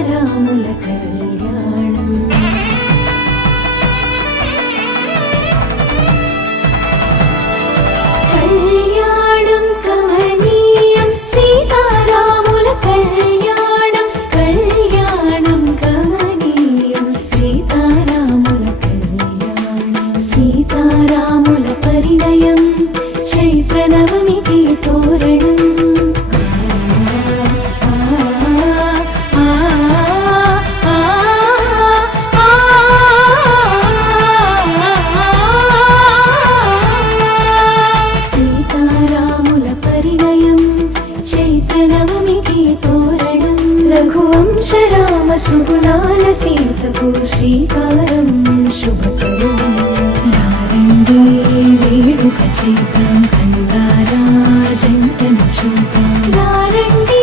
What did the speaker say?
సీతారాముల కళ్యాణం. కళ్యాణం కమనీయం సీతారాముల కళ్యాణం. కళ్యాణం కమనీయం సీతారాముల కళ్యాణం. సీతారాముల పరిణయం చైత్ర నవమికి తోరణం. సీతారాముల పరిణయం చైత్ర నవమికి తోరణం. రఘువంశ రామ సుగుణాల సీతకు శ్రీకారం శుభకరం. రారండి వేడుక చేద్దాం కల్లారా జంటను చూద్దాం. రారండి